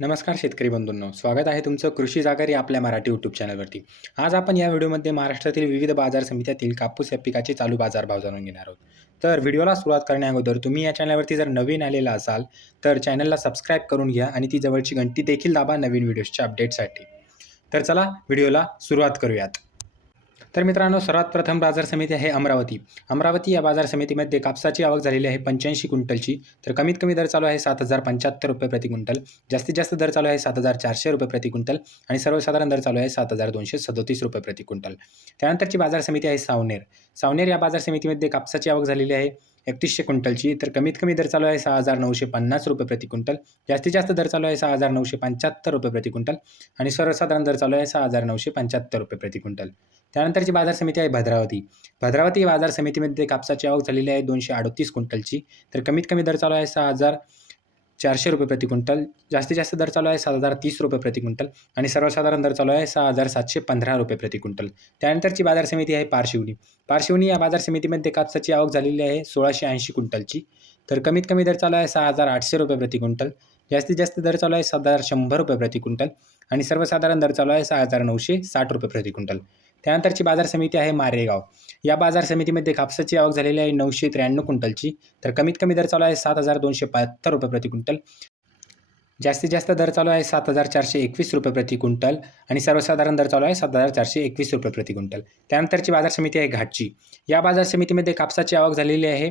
नमस्कार शेतकरी बंधूंनो. स्वागत आहे तुमचं कृषी जागर या आपल्या मराठी यूट्यूब चॅनलवरती आज आपण या व्हिडिओमध्ये महाराष्ट्रातील विविध बाजार समित्यातील कापूस या पिकाचे चालू बाजारभाव जाणून घेणार आहोत. तर व्हिडिओला सुरुवात करण्याअगोदर तुम्ही या चॅनलवरती जर नवीन आलेला असाल तर चॅनलला सबस्क्राईब करून घ्या आणि ती जवळची घंटी देखील दाबा नवीन व्हिडिओजच्या अपडेटसाठी तर चला व्हिडिओला सुरुवात करूयात. तर मित्रांनो सर्वात प्रथम बाजार समिती आहे अमरावती. अमरावती या बाजार समितीमध्ये कापसाची आवक झालेली आहे पंच्याऐंशी क्विंटलची. तर कमीत कमी दर चालू आहे सात हजार पंच्याहत्तर रुपये प्रति क्विंटल. जास्तीत जास्त दर चालू आहे सात हजार चारशे रुपये प्रति क्विंटल आणि सर्वसाधारण दर चालू आहे सात हजार दोनशे सदोतीस रुपये प्रति क्विंटल. त्यानंतरची बाजार समिती आहे सावनेर. सावनेर या बाजार समितीमध्ये कापसाची आवक झालेली आहे एकतीसशे क्विंटलची. तर कमीत कमी दर चालू आहे सहा हजार नऊशे पन्नास रुपये प्रति क्विंटल. जास्तीत जास्त दर चालू आहे सहा हजार नऊशे पंच्याहत्तर रुपये प्रति क्विंटल. आणि सर्वसाधारण दर चालू आहे सहा हजार नऊशे पंच्याहत्तर रुपये प्रति क्विंटल. त्यानंतरची बाजार समिती आहे भद्रावती. भद्रावती या बाजार समितीमध्ये कापसाची आवक झालेली आहे दोनशे अडतीस क्विंटलची. तर कमीत कमी दर चालू आहे सहा हजार चारशे रुपये प्रति क्विंटल जास्तीत जास्त दर चालू आहे सात हजार तीस रुपये प्रति क्विंटल आणि सर्वसाधारण दर चालू आहे सहा हजार सातशे पंधरा रुपये प्रति क्विंटल. त्यानंतरची बाजार समिती आहे पारशिवनी. पारशिवनी या बाजार समितीमध्ये कापसाची आवक झालेली आहे सोळाशे ऐंशी क्विंटलची. तर कमीत कमी दर चालू आहे सहा हजार आठशे रुपये प्रति क्विंटल जास्तीत जास्त दर चालू आहे सात हजार शंभर रुपये प्रति क्विंटल आणि सर्वसाधारण दर चालू आहे सहा हजार नऊशे साठ रुपये प्रति क्विंटल. त्यानंतरची बाजार समिती आहे मारेगाव. या बाजार समितीमध्ये कापसाची आवक झालेली आहे नऊशे त्र्याण्णव क्विंटलची. तर कमीत कमी दर चालू आहे सात हजार दोनशे बहात्तर रुपये प्रति क्विंटल. जास्तीत जास्त दर चालू आहे सात हजार चारशे एकवीस रुपये प्रति क्विंटल आणि सर्वसाधारण दर चालू आहे सात हजार चारशे एकवीस रुपये प्रति क्विंटल. त्यानंतरची बाजार समिती आहे घाटची. या बाजार समितीमध्ये कापसाची आवक झालेली आहे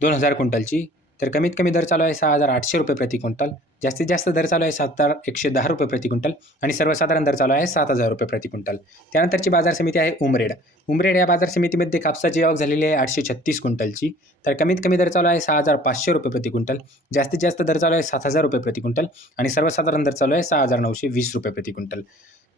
दोन हजार क्विंटलची. तर कमीत कमी दर चालू आहे सहा हजार आठशे रुपये प्रति क्विंटल. जास्तीत जास्त दर चालू आहे सात हजार एकशे दहा रुपये प्रति क्विंटल आणि सर्वसाधारण दर चालू आहे सात हजार रुपये प्रति क्विंटल. त्यानंतरची बाजार समिती आहे उमरेड. उमरेड या बाजार समितीमध्ये कापसाची आवक झालेली आहे आठशे छत्तीस क्विंटलची. तर कमीत कमी दर चालू आहे सहा हजार पाचशे रुपये प्रति क्विंटल. जास्तीत जास्त दर चालू आहे सात हजार रुपये प्रति क्विंटल आणि सर्वसाधारण दर चालू आहे सहा हजार नऊशे वीस रुपये प्रति क्विंटल.